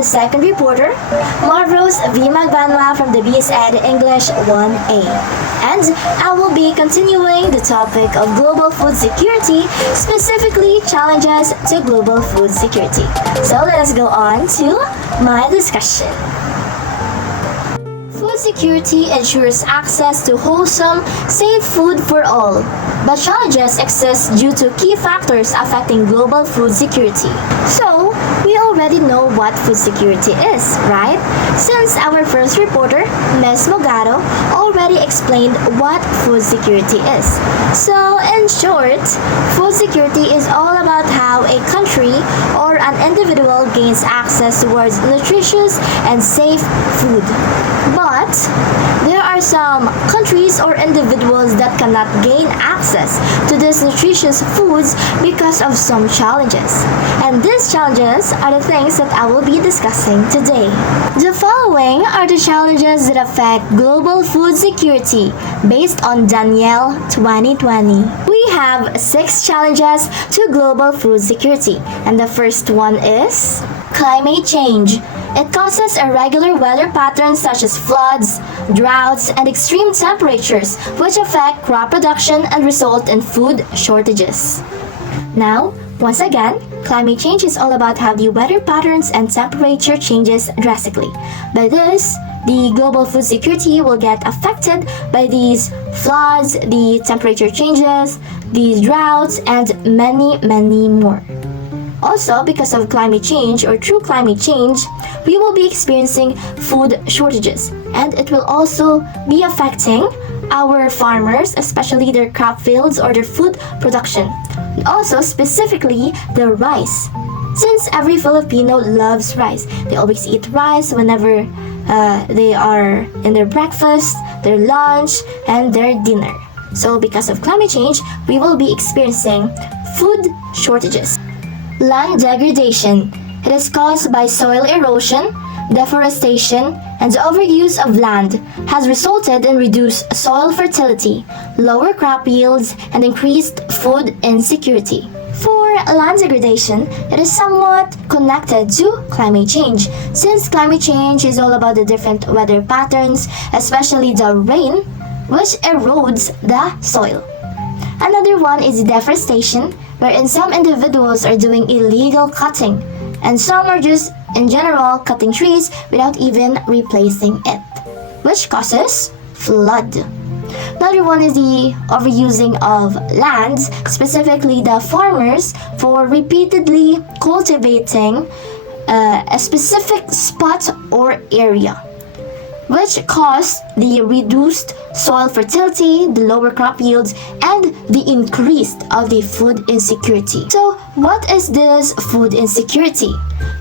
the second reporter, Marvros V. Magbanwa from the BSED English 1A. And I will be continuing the topic of global food security, specifically challenges to global food security. So let us go on to my discussion. Food security ensures access to wholesome, safe food for all, but challenges exist due to key factors affecting global food security. So, we already know what food security is, right? Since our first reporter, Ms. Mogaro, already explained what food security is. So, in short, food security is all about how a country or an individual gains access towards nutritious and safe food. But there are some countries or individuals that cannot gain access to these nutritious foods because of some challenges. And these challenges are the things that I will be discussing today. The following are the challenges that affect global food security based on Danielle 2020. We have 6 challenges to global food security, and the first one is climate change. It causes irregular weather patterns such as floods, droughts, and extreme temperatures, which affect crop production and result in food shortages. Now, once again, climate change is all about how the weather patterns and temperature changes drastically. By this, the global food security will get affected by these floods, the temperature changes, these droughts, and many more. Also, because of climate change or through climate change, we will be experiencing food shortages, and it will also be affecting our farmers, especially their crop fields or their food production. And also, specifically, the rice. Since every Filipino loves rice, they always eat rice whenever they are in their breakfast, their lunch, and their dinner. So, because of climate change, we will be experiencing food shortages. Land degradation. It is caused by soil erosion, deforestation, and the overuse of land has resulted in reduced soil fertility, lower crop yields, and increased food insecurity. For land degradation, it is somewhat connected to climate change, since climate change is all about the different weather patterns, especially the rain, which erodes the soil. Another one is deforestation, wherein some individuals are doing illegal cutting, and some are just, in general, cutting trees without even replacing it, which causes flood. Another one is the overusing of lands, specifically the farmers, for repeatedly cultivating a specific spot or area, which cause the reduced soil fertility, the lower crop yields, and the increase of the food insecurity. So, what is this food insecurity?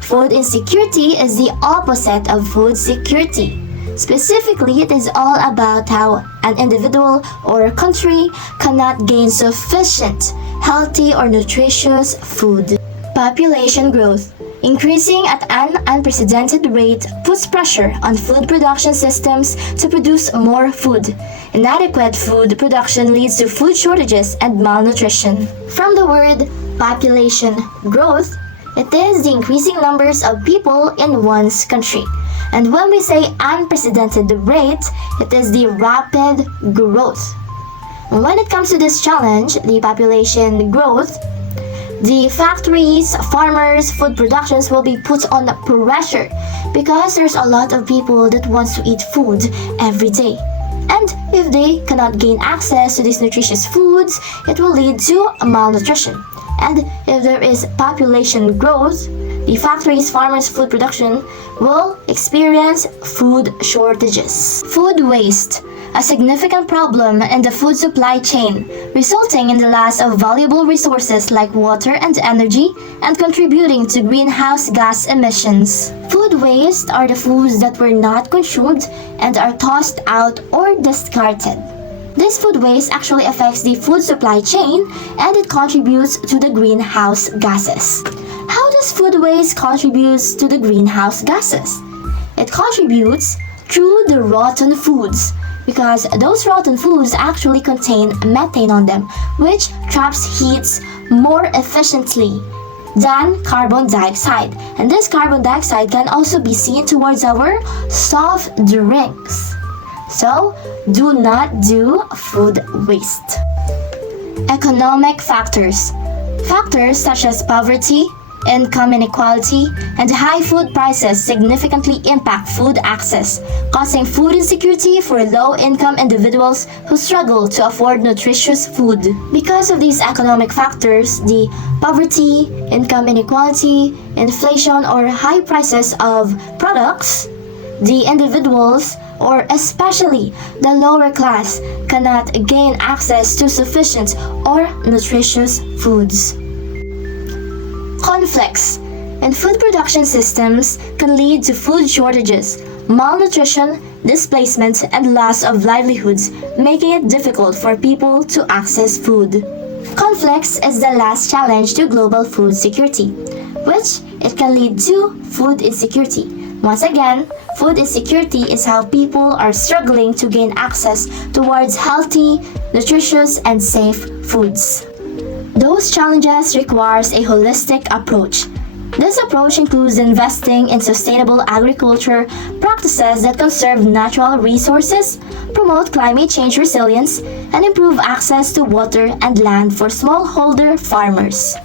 Food insecurity is the opposite of food security. Specifically, it is all about how an individual or a country cannot gain sufficient, healthy, or nutritious food. Population growth. Increasing at an unprecedented rate puts pressure on food production systems to produce more food. Inadequate food production leads to food shortages and malnutrition. From the word population growth, it is the increasing numbers of people in one's country. And when we say unprecedented rate, it is the rapid growth. When it comes to this challenge, the population growth, the factories, farmers, food productions will be put on pressure because there's a lot of people that wants to eat food every day. And if they cannot gain access to these nutritious foods, it will lead to malnutrition. And if there is population growth, the factories, farmers, food production will experience food shortages. Food waste. A significant problem in the food supply chain, resulting in the loss of valuable resources like water and energy and contributing to greenhouse gas emissions. Food waste are the foods that were not consumed and are tossed out or discarded. This food waste actually affects the food supply chain and it contributes to the greenhouse gases. How does food waste contribute to the greenhouse gases? It contributes through the rotten foods, because those rotten foods actually contain methane on them, which traps heat more efficiently. than carbon dioxide. And this carbon dioxide can also be seen towards our soft drinks. So, do not do food waste. Economic factors. Factors such as poverty, income inequality, and high food prices significantly impact food access, causing food insecurity for low-income individuals who struggle to afford nutritious food. Because of these economic factors, the poverty, income inequality, inflation, or high prices of products, the individuals, or especially the lower class, cannot gain access to sufficient or nutritious foods. Conflicts in food production systems can lead to food shortages, malnutrition, displacement, and loss of livelihoods, making it difficult for people to access food. Conflicts is the last challenge to global food security, which it can lead to food insecurity. Once again, food insecurity is how people are struggling to gain access towards healthy, nutritious, and safe foods. Those challenges requires a holistic approach. This approach includes investing in sustainable agriculture practices that conserve natural resources, promote climate change resilience, and improve access to water and land for smallholder farmers.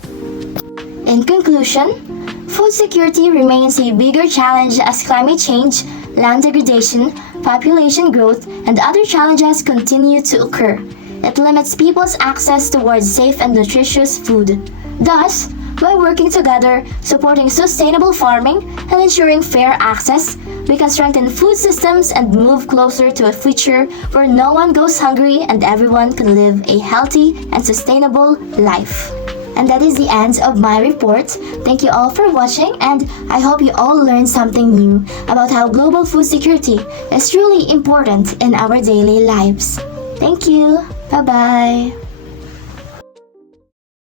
In conclusion, food security remains a bigger challenge as climate change, land degradation, population growth, and other challenges continue to occur. It limits people's access towards safe and nutritious food. Thus, by working together, supporting sustainable farming, and ensuring fair access, we can strengthen food systems and move closer to a future where no one goes hungry and everyone can live a healthy and sustainable life. And that is the end of my report. Thank you all for watching, and I hope you all learned something new about how global food security is truly important in our daily lives. Thank you. Bye-bye.